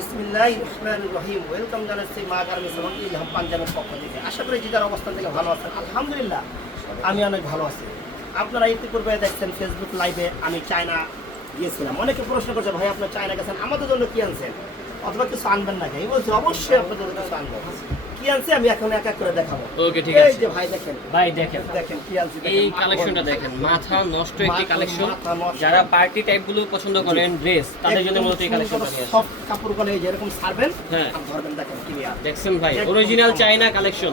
বিসমিল্লাহির রহমানির রহিম। ওয়েলকাম জানাচ্ছি মা গার্মেন্টস এবং ইলহাম পাঞ্জাবের পক্ষ থেকে। আশা করি যে যার অবস্থান থেকে ভালো আছেন। আলহামদুলিল্লাহ আমি অনেক ভালো আছি। আপনারা ইতিপূর্বে দেখছেন ফেসবুক লাইভে আমি চায়না গিয়েছিলাম। অনেকে প্রশ্ন করছে, ভাই আপনার চায়না গেছেন, আমাদের জন্য কি আনছেন অথবা কিছু আনবেন নাকি? আমি বলছি অবশ্যই আপনাদের জন্য কিছু আনবো। কি আনছে আমি এখন এক এক করে দেখাবো। ওকে, ঠিক এই আছে যে ভাই দেখেন, ভাই দেখেন দেখেন কি আনছে। এই কালেকশনটা দেখেন, মাথা নষ্ট একটি কালেকশন। মাথা নষ্ট। যারা পার্টি টাইপ গুলো পছন্দ করেন ড্রেস, তাদের জন্য মূলত এই কালেকশনটা নিয়ে আসে। সফট কাপড় গুলো এই যেরকম ছাড়বেন হ্যাঁ। আর ধরবেন, দেখেন ক্লিয়ার। দেখছেন ভাই, original China collection.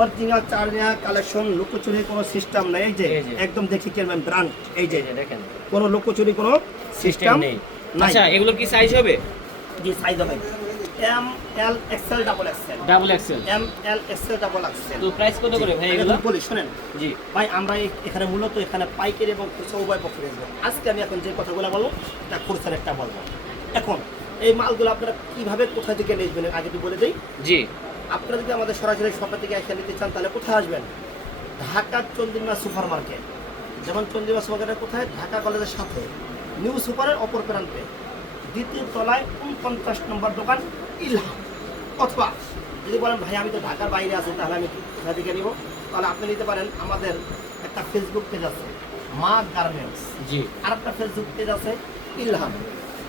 Original China collection, লুকোচুরি কোনো সিস্টেম নেই। এই যে এই যে। একদম দেখি কিনবেন ব্র্যান্ড। এই যে এই যে দেখেন, কোনো লুকোচুরি কোনো সিস্টেম সিস্টেম নেই। নাই। আচ্ছা, এগুলো কি সাইজ হবে? জি সাইজ হবে M L XL double XL. Double XL. M L XL double XL. তো প্রাইস কত করে ভাই আমি এগুলো? বলি শুনেন জি ভাই, আমরা এখানে মূলত এখানে পাইকারি এবং খুচরা উভয় পক্ষে বেচবো। আজকে আমি এখন যে কথাগুলো বলবো এটা খুচরার একটা বলবো। এখন এই মালগুলো আপনারা কিভাবে কোথা থেকে নিবেন আগে একটু বলে দিই। জি আপনারা যদি আমাদের সরাসরি শপে থেকে এসে নিতে চান তাহলে কোথায় আসবেন? ঢাকার চন্দ্রিমা সুপার মার্কেট। যেমন চন্দ্রিমা সুপার মার্কেটের কোথায়? ঢাকা কলেজের সাথে নিউ সুপারের অপর প্রান্তে দ্বিতীয় তলায় 49 নম্বর দোকান ইলহাম। অথবা যদি বলেন ভাই আমি তো ঢাকার বাইরে আছি, তাহলে আমি কোথা থেকে নিব? তাহলে আপনি নিতে পারেন, আমাদের একটা ফেসবুক পেজ আছে মা গার্মেন্টস, জি আর একটা ফেসবুক পেজ আছে ইলহাম।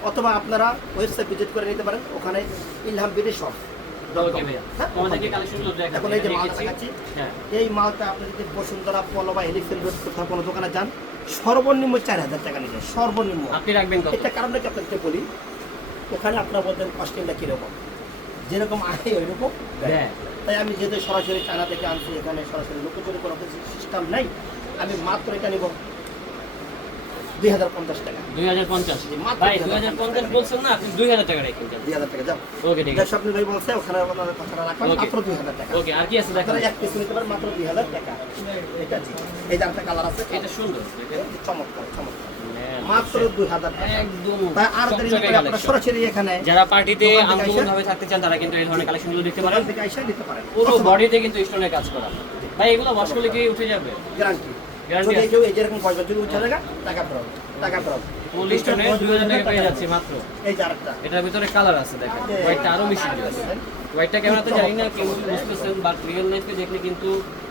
অথবা আপনারা ওয়েবসাইট ভিজিট করে নিতে পারেন, ওখানে ইলহাম বিডি শপ। ওকে ভাইয়া, আমাদেরকে কালেকশনগুলো দেখান। এখন এই যে মালটা দেখাচ্ছি, হ্যাঁ এই মালটা আপনি যদি বসুন্ধরা পলো বা এলিফেন্ট রোড কোথাও কোনো দোকানে যান, সর্বনিম্ন 4000 টাকা নিবে, সর্বনিম্ন। আপনি রাখবেন কত? এটা কারণটা কি আপনাকে বলি, ওখানে আপনারা বলতেন কস্টিংটা কীরকম, যেরকম আগে ওইরকম দেয়। হ্যাঁ। তাই আমি যেহেতু সরাসরি চায়না থেকে আনছি, এখানে সরাসরি লুকোচুরি কোনো কিছু সিস্টেম নেই, আমি মাত্র এটা নিব 2050 টাকা। 2050। জি, মাত্র ভাই 2050 2050 বলছেন না, আপনি 2000 টাকা রেখেন। 2000 টাকা যাও। ওকে ঠিক যা আছে। স্বপ্ন ভাই বলছে ওখানে আপনার কথাটা রাখবেন, Okay. মাত্র 2000 টাকা। ওকে, আর কি আছে দেখেন? আপনারা এক পিস নিতে পারেন মাত্র 2000 টাকা। এটা জি, এই যে একটা কালার আছে, এটা সুন্দর দেখেন, চমৎকার চমৎকার, হ্যাঁ, মাত্র 2000 টাকা। একদম তাই আর দেরি না চকচকে করে আপনারা কালেকশন। সরাসরি এখানে যারা পার্টিতে দোকান থেকে আনকমন ভাবে থাকতে চান, তারা কিন্তু এই ধরনের কালেকশনগুলো দেখতে পারেন। দোকান থেকে এসে নিতে পারেন। পুরো বডিতে কিন্তু স্টোনের কাজ করা। ভাই এগুলো ওয়াশ করলে কি উঠে যাবে? গ্যারান্টি। Guarantee যদি আছে? কেউ এই যেরকম পয়সা যদি উঠে টাকা টাকা ফেরত, টাকা ফেরত। ফুল স্টোনে 2000 টাকা পেয়ে যাচ্ছে মাত্র। এই যে আরেকটা এটার ভিতরে কালার আছে দেখেন, হোয়াইটটা আরো বেশি আছে। হোয়াইটটা ক্যামেরাতে জানি না কেউ বুঝতেছেন, বাট রিয়েল লাইফে দেখলে কিন্তু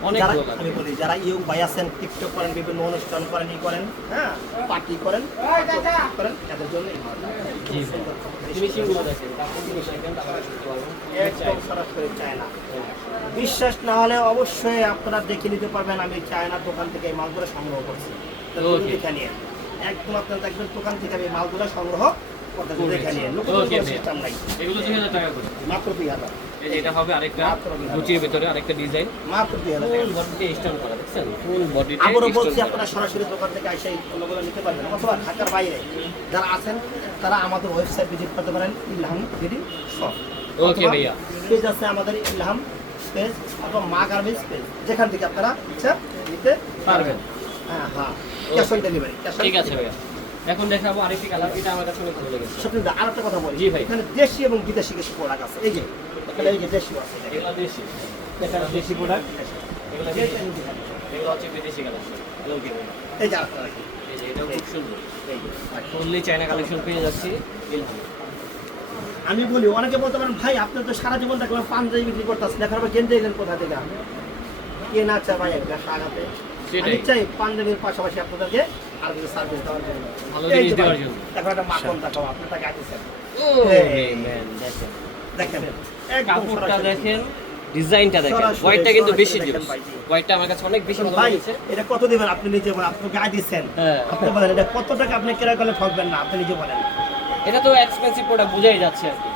অনেক যারা, ভালো লাগে। আমি বলি যারা ইয়ং ভাই আছেন, টিকটক করেন, বিভিন্ন অনুষ্ঠান করেন, ই করেন, হ্যাঁ পার্টি করেন, করেন, এদের জন্য এই মালটা। জি ভাই, ফিনিশিংগুলো দেখেন, কাপড় জিনিস দেখেন, তারপরে শুনতে পারবেন। একদম সরাসরি চায়না। বিশ্বাস না হলে অবশ্যই আপনারা দেখে নিতে পারবেন, আমি চায়নার দোকান থেকে এই মালগুলো সংগ্রহ করছি। তো Okay. দেখে নিয়ে একদম আপনারা দেখবেন দোকান থেকে আমি এই মালগুলো সংগ্রহ করতেছি, Okay. দেখে নিয়ে Okay, ভাই। সিস্টেম নাই। এগুলো 2000 টাকা করে। মাত্র 2000, এই যে এটা হবে আরেকটা মাত্র 2000 গুচির ভিতরে আরেকটা ডিজাইন, মাত্র 2000 ফুল টাকা। বডিতে স্টোন করা, দেখছেন? ফুল বডিতে আবারও বলছি, স্টোন করা। আপনারা সরাসরি দোকান থেকে এসে এই পণ্যগুলো নিতে পারবেন, অথবা ঢাকার বাইরে যারা আছেন তারা আমাদের ওয়েবসাইট ভিজিট করতে পারেন ইলহাম বিডি শপ। Okay, ভাইয়া। পেজ আছে আমাদের ইলহাম পেজ অথবা মা গার্মেন্টস পেজ, যেখান থেকে আপনারা ইচ্ছা নিতে পারবেন। হ্যাঁ হ্যাঁ, ক্যাশ অন ডেলিভারি। ঠিক আছে ভাইয়া, এখন দেখাবো আরেকটি কালার, এটা আমার কাছে অনেক ভালো লেগেছে। সত্যি আর একটা কথা বলি, জি ভাই। এখানে দেশি এবং বিদেশি কিছু প্রোডাক্ট আছে। এই যে এখানে এই যে দেশি আছে, এগুলো দেশি, এটা দেশি প্রোডাক্ট। এগুলো দেশি, এগুলো হচ্ছে বিদেশি কালেকশন। ওকে ভাইয়া, এই যে আরেকটা আছে, এই যে এটাও খুব সুন্দর। এই যে। ফুললি চায়না কালেকশন পেয়ে যাচ্ছি ইলহাম। আমি বলি অনেকে বলতে পারেন ভাই আপনি তো সারা জীবন দেখবেন পাঞ্জাবি বিক্রি করতেছেন, দেখার পর গেঞ্জি এলেন কোথা থেকে? কে না চায় ভাই একটা সারাতে? সেটাই। আমি চাই পাঞ্জাবির পাশাপাশি আপনাদেরকে আর কিছু সার্ভিস দেওয়ার জন্য, ভালো এই জিনিস যে দেওয়ার ভাই, জন্য। দেখো একটা মাখন দেখাও, আপনি টাকা দিচ্ছেন, ম্যান দেখেন, দেখেন একদম কাপড়টা সরাসরি। দেখেন, ডিজাইনটা দেখেন, সরাসরি, হোয়াইটটা কিন্তু বেশি সরাসরি জোস। দেখেন ভাই, জি। হোয়াইটটা আমার কাছে অনেক বেশি ভালো ভাই লেগেছে। এটা কত দিবেন আপনি নিজে বলেন, আপনি গায়ে দিচ্ছেন, হ্যাঁ। আপনি বলেন এটা কত টাকা আপনি কেনা করলে ঠকবেন না, আপনি নিজে বলেন। এটা তো এক্সপেন্সিভ প্রোডাক্ট, বোঝাই যাচ্ছে আর কি।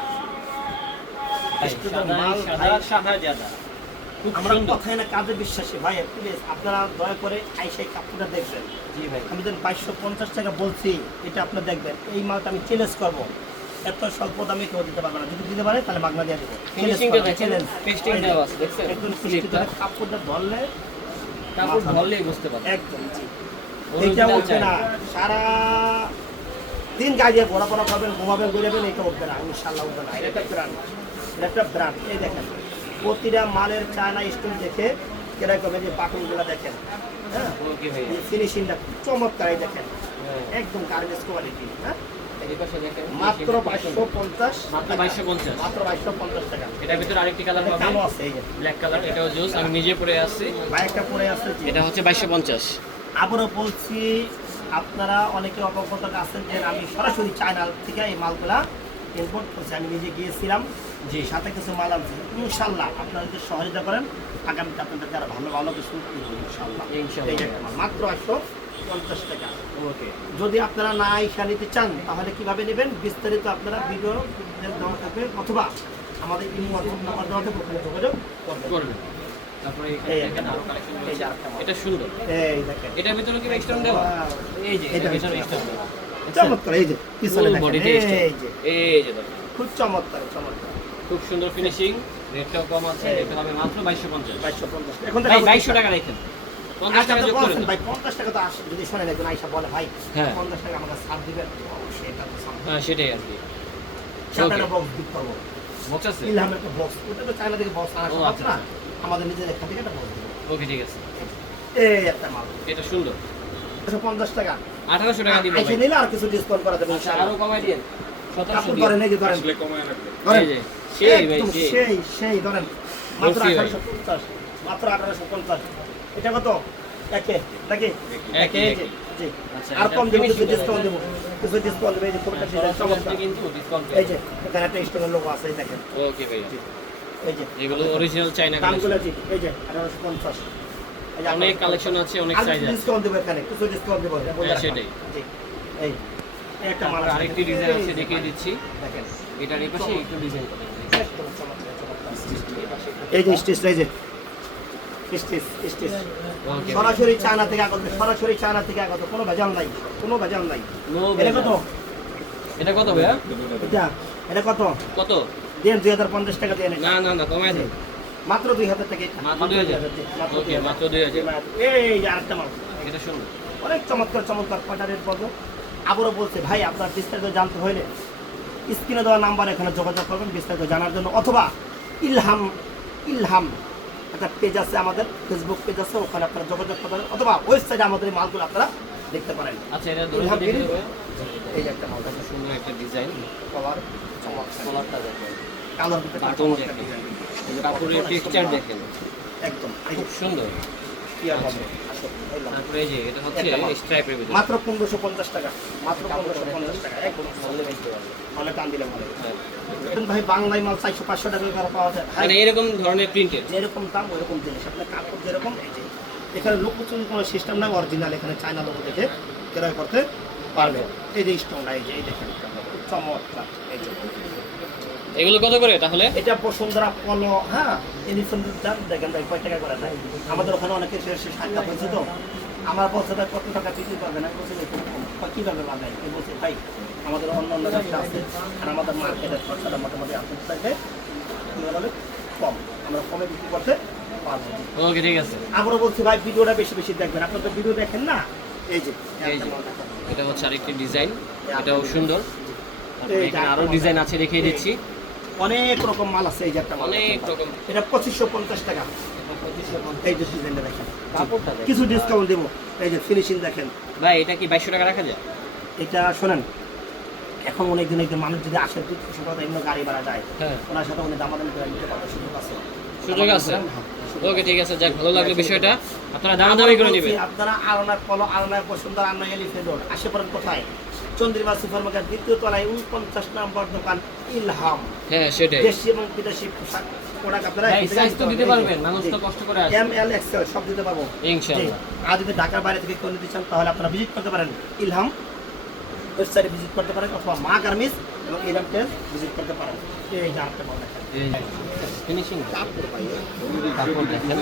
ভাই, Student সাদাই মাল, সাদাই ভাই। শাহজাদা। খুব আমরা সুন্দর। কথায় না কাজে বিশ্বাসী ভাই, প্লিজ আপনারা দয়া করে আইসে এই কাপড়টা দেখবেন। জি ভাই, আমি যেন 2250 টাকা বলছি, এটা আপনি দেখবেন। এই মালটা আমি চ্যালেঞ্জ করবো, এত স্বল্প দামে কেউ দিতে পারবে না, যদি দিতে পারে তাহলে বাংলা দিয়ে দেবো। ফিনিশিংটা দেখেন, পেস্টিং দেওয়া আছে, দেখছেন? একদম স্লিপটা, কাপড়টা ধরলে কাপড় ধরলেই বুঝতে পারবেন। একদম জি। এইটা Original উঠবে না, সারা দিন গায়ে দিয়ে ঘোরাফেরা করবেন, ঘুমাবেন, ঘুরাবেন, এটা উঠবে না, ইনশাল্লাহ উঠবে না। এটা একটা ব্র্যান্ড, এটা একটা ব্র্যান্ড। এই দেখেন প্রতিটা মালের চায়না স্টোন দেখে কিরকম, এই যে বাটনগুলো দেখেন, হ্যাঁ ওকে ভাই, ফিনিশিংটা চমৎকার, এই দেখেন হ্যাঁ। একদম গার্মেন্টস কোয়ালিটি। হ্যাঁ এই পাশে দেখেন মাত্র 550, মাত্র 2250। মাত্র 2250 টাকা। এটার ভিতরে আরেকটি কালার হবে কালো আছে এই যে ব্ল্যাক কালার, এটাও জুস, আমি নিজে পরে আসছি। ভাই একটা পরে আছে জি। এটা হচ্ছে 2250। আবারও বলছি, আপনারা অনেকে অবগত আছেন যে আমি সরাসরি চায়না থেকে এই মালগুলা ইম্পোর্ট করছি। আমি নিজে গিয়েছিলাম, জি। সাথে কিছু মাল আনছি। ইনশাল্লাহ আপনারা যদি সহযোগিতা করেন, আগামীতে আপনাদেরকে আরো ভালো ভালো কিছু কিনবো ইনশাল্লাহ। ইনশাআল্লাহ। এই যে একটা মাল, মাত্র 850 টাকা। ওকে, যদি আপনারা না এসে নিতে চান তাহলে কিভাবে নেবেন, বিস্তারিত আপনারা ভিডিও দেওয়া থাকবে, অথবা আমাদের ইমেল হোয়াটসঅ্যাপ নাম্বার দেওয়া থাকবে, ওখানে যোগাযোগ করবেন। করবেন। তারপরে এই দেখেন একটা আরো মাল। কালেকশন এই রয়েছে। যে আরেকটা মাল। এটা সুন্দর। এই দেখেন, এটার ভিতরে কি স্টোন দেওয়া? এই যে এটা এটার ভিতরে স্টোন স্টোন দেওয়া। চমৎকার। এই যে পিছনে দেখেন, বডিতে এই স্টোন। যে এই যে দেখেন, খুব চমৎকার চমৎকার। খুব সুন্দর ফিনিশিং, রেটটাও কম আছে। এই। এটা হবে মাত্র 2250। 2250 এখন ভাই 2200 টাকা রাখেন, 50 টাকা যোগ করে দেন। ভাই 50 টাকা তো আসে, যদি শোনেন একজন আইসা বলে ভাই হ্যাঁ। 50 টাকা আমাকে ছাড় দিবেন, অবশ্যই এটা তো ছাড়। হ্যাঁ সেটাই আর কি। সাথে Okay. একটা বক্স দিতে পারবো, বক্স আছে? ইলহামের একটা বক্স, ওটা তো চায়না থেকে বক্স আনা ও, সম্ভব আচ্ছা, না, আমাদের নিজের এখান থেকে একটা বক্স দিব। ওকে ঠিক আছে, এই একটা মাল এটা সুন্দর। 150 টাকা 1800 টাকা দিব আইসা ভাই। নিলে আর কিছু ডিসকাউন্ট করা যাবে আচ্ছা, ইনশাআল্লাহ। আরো কমাই দিন। 1700 কাপড় দিন। ধরেন, এই যে ধরেন আসলে কমায় রাখবে। ধরেন, এই যে, সেই ভাই, একদম সেই। সেই ধরেন, মাত্র বলছি ভাই। 1850, মাত্র 1850। এটা কত? একে নাকি একে, এই যে, একে। জি। আচ্ছা, আর এটা কম দেবো, কিছু finishing ডিসকাউন্ট দেবো, কিছু ডিসকাউন্ট দেবো। এই যে খুব একটা ডিজাইন চমৎকার। কিন্তু ডিসকাউন্ট এই যে এখানে একটা স্টোনের লোগো আছে, এই দেখেন, ওকে ভাই। এই যে এগুলো অরিজিনাল চাইনা দামগুলো কালেকশন। জি, এই যে 1850। এই যে অনেক 1850 কালেকশন আছে, অনেক আর সাইজ আছে। ডিসকাউন্ট দেবো, এখানে কিছু ডিসকাউন্ট দেবো, এটা বলে হ্যাঁ, রাখলাম। সেটাই। জি, এই একটা মাল তারপর আছে, আরেকটি ডিজাইন আছে, এই যে দেখিয়ে দিচ্ছি। দেখেন, এটার এই পাশে একটু ডিজাইন করা আছে। একদম চমৎকার, চমৎকার। এই যে স্টিচ, এই যে স্টিচ স্টিচ ওকে। সরাসরি চায়না থেকে আগত, সরাসরি চায়না থেকে আগত, কোনো ভেজাল নাই, কোনো ভেজাল নাই। নো এটা কত? এটা কত ভাইয়া? এটা এটা কত? কত? দেন 2050 টাকা দিয়ে নেন। না না না, কমাই দেন। মাত্র 2000 টাকা। মাত্র 2000? মাত্র ওকে, 2000। মাত্র 2000। এই যে আরেকটা মাল, এটা সুন্দর। অনেক চমৎকার চমৎকার কয়টা রেট বলবো। আবারও বলছে ভাই, আপনার বিস্তারিত জানতে হলে স্ক্রিনে দেওয়া নাম্বার এখানে যোগাযোগ করবেন বিস্তারিত জানার জন্য, অথবা ইলহাম ইলহাম একটা পেজ আছে, আমাদের ফেসবুক পেজ আছে, ওখানে আপনারা যোগাযোগ করবেন, অথবা ওয়েবসাইটে আমাদের এই মালগুলো আপনারা দেখতে পারেন। আচ্ছা, এটা ধরে ইলহাম দেখে পেজ, দেবো। এই যে একটা মাল আছে, সুন্দর একটা ডিজাইন। কলার চমৎকার, কলারটা দেখেন, কালার দিতে বাটন দেখেন, কাপড়ের টেক্সচার দেখেন, একদম এই যে খুব সুন্দর। কি আর বলবো, আসো, এই নাও। তারপরে এই যে এটা হচ্ছে একটা মাল। স্ট্রাইপের ভিতরে। মাত্র 1550 টাকা, মাত্র 1550 টাকা, একদম ভালো দেখতে পারবেন। অনেক টান দিলে ভালো। হ্যাঁ। এখন ভাই বাংলায় মাল 400-500 টাকা করে পাওয়া যায়। মানে এরকম ধরনের প্রিন্টেড। যেরকম দাম ওইরকম জিনিস, আপনার কাপড় যেরকম, এই যে এখানে লোকোচন কোনো সিস্টেম নাই, অরিজিনাল এখানে চায়না লোগো দেখে ক্রয় করতে পারবে। এই যে স্টোনটা, এই যে এই দেখেন, খুব চমৎকার। এই যে এগুলো কত করে তাহলে? এটা বসুন্ধরা পলো, হ্যাঁ এলিফেন্ট দাম দেখেন ভাই কয় টাকা করে দেয়। আমাদের ওখানে অনেকে সে সাক্ষা হয়েছে, তো আমার বলছে ভাই কত টাকা বিক্রি করবে না, বলছে খুব কম। কীভাবে বানায়, এই বলছে ভাই আমাদের অন্য অন্য ব্যবসা আছে, আর আমাদের মার্কেটের খরচাটা মোটামুটি আপনার চাইতে বলে কম, আমরা কমে বিক্রি করতে পারবো। ওকে ঠিক আছে। আবারও বলছি ভাই, ভিডিওটা বেশি বেশি দেখবেন, আপনার তো ভিডিও দেখেন না। এই যে এই যে এটা হচ্ছে আরেকটি ডিজাইন, এটাও সুন্দর। তারপরে এই যে এখানে আরো ডিজাইন আছে, দেখিয়ে দিচ্ছি। অনেক রকম মাল আছে। এই যে একটা মাল, অনেক রকম। এটা 2550 টাকা। এই যে ডিজাইনটা দেখেন, কাপড়টা দেখেন। কিছু ডিসকাউন্ট দেবো। এই যে ফিনিশিং দেখেন, ভাই এটা কি 2200 টাকা রাখা যায়? এটা শোনেন, এখন অনেকদিন একজন মানুষ যদি আসে, কিছু কথা এমনি গাড়ি ভাড়া যায়, হ্যাঁ, ওনার সাথে উনি দামাদামি করে নিতে পারবে, সুযোগ আছে। সুযোগ আছে। হ্যাঁ, ওকে ঠিক আছে, যাক ভালো লাগলো বিষয়টা। আপনারা দামাদামি করে নেবেন। আপনারা আলনার পলো, আলনার বসুন্ধরা, আলনা এলিফেন্ট রোড আসে পড়েন কোথায়? চন্দ্রিমা সুপার মার্কেট দ্বিতীয় তলায় 49 নম্বর দোকান ইলহাম। হ্যাঁ সেটাই। দেশি এবং বিদেশি পোশাক প্রোডাক্ট আপনারা ভাই সাইজ তো দিতে পারবেন, মানুষ তো কষ্ট করে আসে। এম এল এক্সেল সব দিতে পারবো ইনশাআল্লাহ। জি। আর যদি ঢাকার বাইরে থেকে কেউ নিতে চান তাহলে আপনারা ভিজিট করতে পারেন ইলহাম ওয়েবসাইটে, ভিজিট করতে পারেন, অথবা মা গার্মেন্টস এবং ইলহাম পেজ ভিজিট করতে পারেন। এই যে আরেকটা মাল দেখেন, ফিনিশিং কাপড় পাই। কাপড় দেখেন,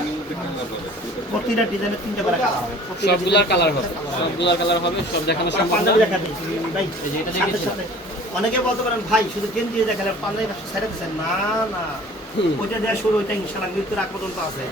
প্রতিটা ডিজাইনে 3টা করে কালার হবে, প্রতিটা সবগুলার ডিজাইনে কালার হবে, সবগুলার কালার হবে, সব দেখানো আপনারা সম্ভব না। পাঞ্জাবি দেখা দিই ভাই, এই যে এটা সাথে দেখেছেন? সাথে অনেকে বলতে পারেন ভাই শুধু গেঞ্জি দেখালে পাঞ্জাবি ছেড়ে দিচ্ছেন, না না, ওইটা দেওয়া শুরু, ওইটা ইনশাআল্লাহ মৃত্যুর আগ পর্যন্ত আছে।